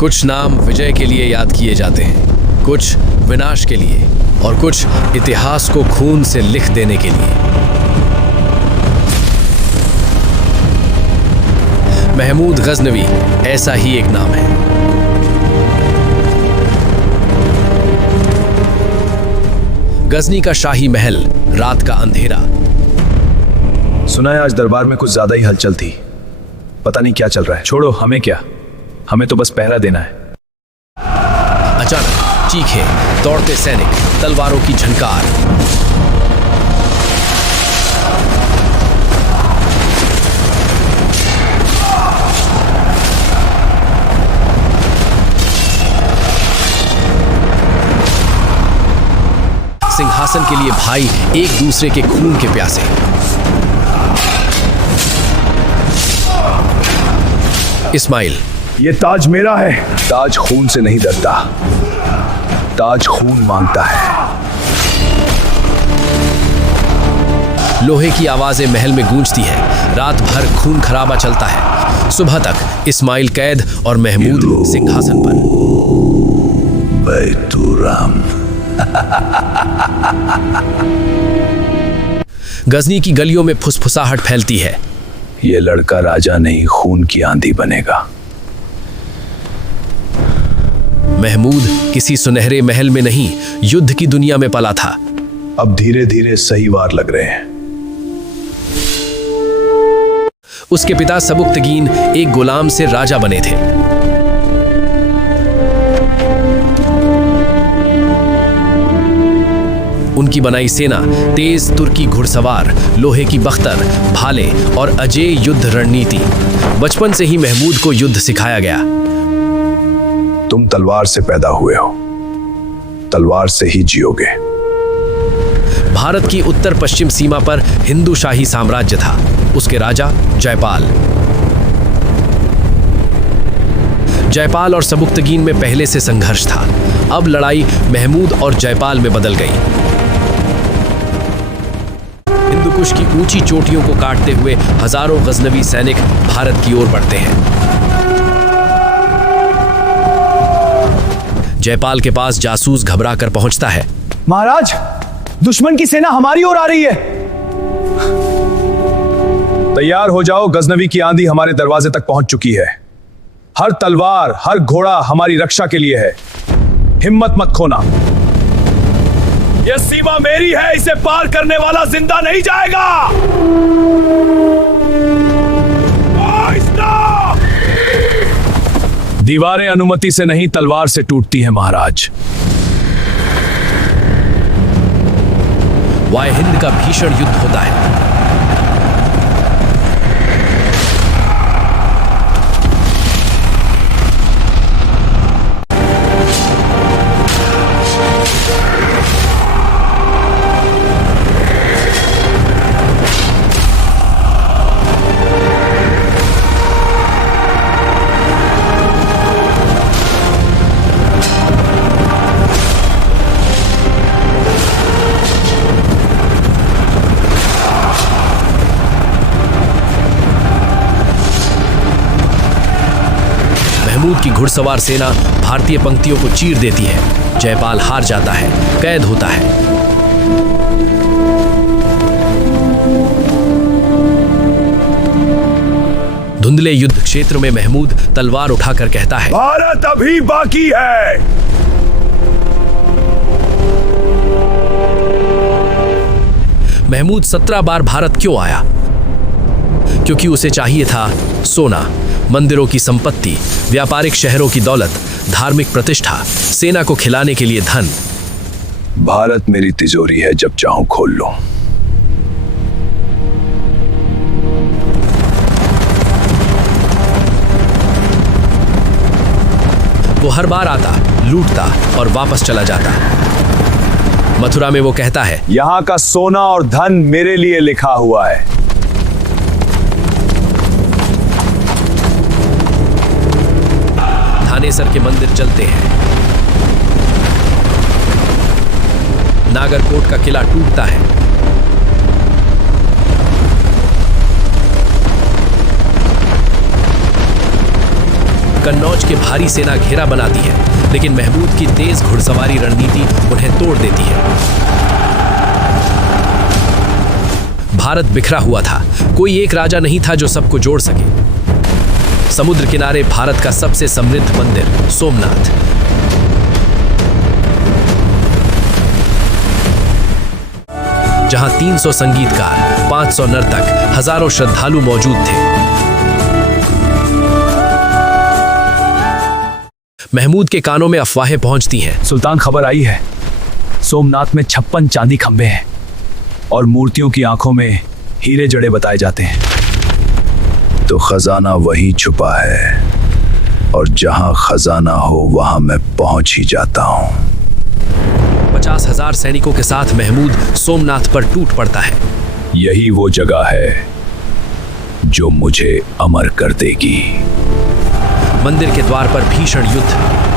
कुछ नाम विजय के लिए याद किए जाते हैं, कुछ विनाश के लिए और कुछ इतिहास को खून से लिख देने के लिए। महमूद गजनवी ऐसा ही एक नाम है। गजनी का शाही महल, रात का अंधेरा। सुना है आज दरबार में कुछ ज्यादा ही हलचल थी। पता नहीं क्या चल रहा है। छोड़ो, हमें क्या, हमें तो बस पहरा देना है। अचानक चीखें, दौड़ते सैनिक, तलवारों की झनकार। सिंहासन के लिए भाई एक दूसरे के खून के प्यासे। इस्माइल, ये ताज मेरा है। ताज खून से नहीं डरता, ताज खून मांगता है। लोहे की आवाजें महल में गूंजती है। रात भर खून खराबा चलता है। सुबह तक इस्माइल कैद और महमूद सिंहासन पर। बैतुराम। गजनी की गलियों में फुसफुसाहट फैलती है। ये लड़का राजा नहीं, खून की आंधी बनेगा। महमूद किसी सुनहरे महल में नहीं, युद्ध की दुनिया में पला था। अब धीरे धीरे सही वार लग रहे हैं। उसके पिता सबुक्तगीन एक गुलाम से राजा बने थे। उनकी बनाई सेना तेज तुर्की घुड़सवार, लोहे की बख्तर, भाले और अजेय युद्ध रणनीति। बचपन से ही महमूद को युद्ध सिखाया गया। तुम तलवार से पैदा हुए हो, तलवार से ही जियोगे। भारत की उत्तर पश्चिम सीमा पर हिंदू शाही साम्राज्य था। उसके राजा जयपाल। जयपाल और सबुक्तगीन में पहले से संघर्ष था। अब लड़ाई महमूद और जयपाल में बदल गई। हिंदुकुश की ऊंची चोटियों को काटते हुए हजारों गजनवी सैनिक भारत की ओर बढ़ते हैं। जयपाल के पास जासूस घबरा कर पहुंचता है। महाराज, दुश्मन की सेना हमारी ओर आ रही है। तैयार हो जाओ, गजनवी की आंधी हमारे दरवाजे तक पहुंच चुकी है। हर तलवार, हर घोड़ा हमारी रक्षा के लिए है। हिम्मत मत खोना। यह सीमा मेरी है, इसे पार करने वाला जिंदा नहीं जाएगा। दीवारें अनुमति से नहीं, तलवार से टूटती हैं महाराज। वाय हिंद का भीषण युद्ध होता है। महमूद की घुड़सवार सेना भारतीय पंक्तियों को चीर देती है। जयपाल हार जाता है, कैद होता है। धुंधले युद्ध क्षेत्र में महमूद तलवार उठाकर कहता है, भारत अभी बाकी है। महमूद 17 बार भारत क्यों आया? क्योंकि उसे चाहिए था सोना, मंदिरों की संपत्ति, व्यापारिक शहरों की दौलत, धार्मिक प्रतिष्ठा, सेना को खिलाने के लिए धन। भारत मेरी तिजोरी है, जब चाहूं खोल लूं। वो हर बार आता, लूटता और वापस चला जाता। मथुरा में वो कहता है, यहां का सोना और धन मेरे लिए लिखा हुआ है। थानेसर के मंदिर जलते हैं। नागरकोट का किला टूटता है। कन्नौज के भारी सेना घेरा बनाती है, लेकिन महमूद की तेज घुड़सवारी रणनीति उन्हें तोड़ देती है। भारत बिखरा हुआ था, कोई एक राजा नहीं था जो सबको जोड़ सके। समुद्र किनारे भारत का सबसे समृद्ध मंदिर सोमनाथ। जहां 300 संगीतकार, 500 नर्तक, हजारों श्रद्धालु मौजूद थे। महमूद के कानों में अफवाहें पहुंचती हैं। सुल्तान, खबर आई है, सोमनाथ में 56 चांदी खंभे हैं और मूर्तियों की आंखों में हीरे जड़े बताए जाते हैं। तो खजाना वहीं छुपा है, और जहां खजाना हो वहां मैं पहुंच ही जाता हूं। 50,000 सैनिकों के साथ महमूद सोमनाथ पर टूट पड़ता है। यही वो जगह है जो मुझे अमर कर देगी। मंदिर के द्वार पर भीषण युद्ध।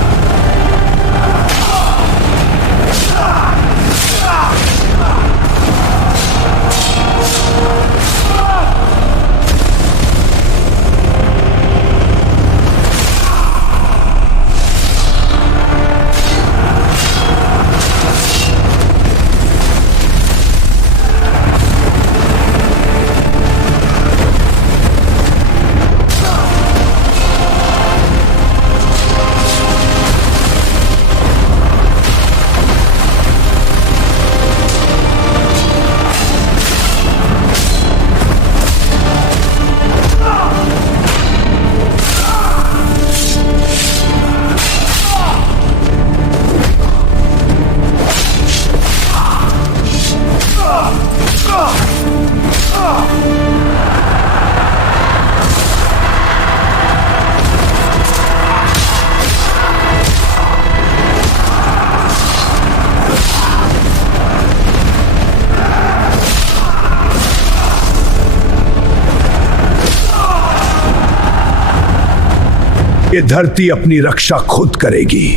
ये धरती अपनी रक्षा खुद करेगी।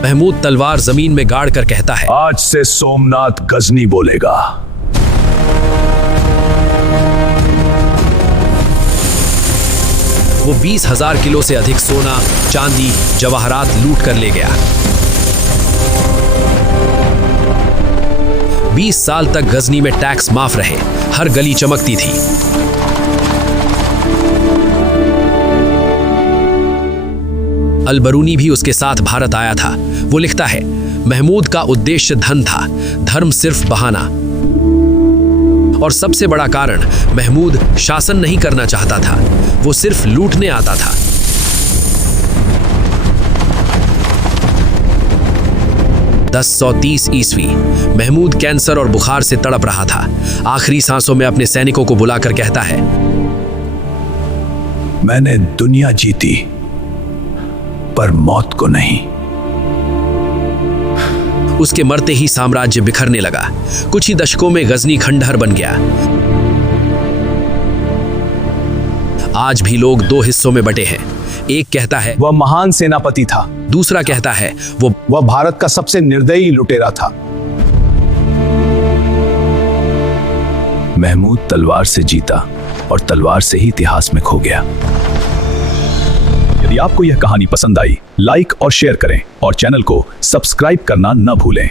महमूद तलवार जमीन में गाड़ कर कहता है, आज से सोमनाथ गजनी बोलेगा। वो 20,000 किलो से अधिक सोना, चांदी, जवाहरात लूट कर ले गया। 20 साल तक गजनी में टैक्स माफ रहे, हर गली चमकती थी। अलबरूनी भी उसके साथ भारत आया था। वो लिखता है, महमूद का उद्देश्य धन था, धर्म सिर्फ बहाना। और सबसे बड़ा कारण, महमूद शासन नहीं करना चाहता था, वो सिर्फ लूटने आता था। (1030 ईस्वी) महमूद कैंसर और बुखार से तड़प रहा था। आखिरी सांसों में अपने सैनिकों को बुलाकर कहता है, मैंने दुनिया जीती पर मौत को नहीं। उसके मरते ही साम्राज्य बिखरने लगा। कुछ ही दशकों में गजनी खंडहर बन गया। आज भी लोग दो हिस्सों में बटे हैं। एक कहता है वह महान सेनापति था, दूसरा कहता है वह भारत का सबसे निर्दयी लुटेरा था। महमूद तलवार से जीता और तलवार से ही इतिहास में खो गया। यदि आपको यह कहानी पसंद आई, लाइक और शेयर करें और चैनल को सब्सक्राइब करना न भूलें।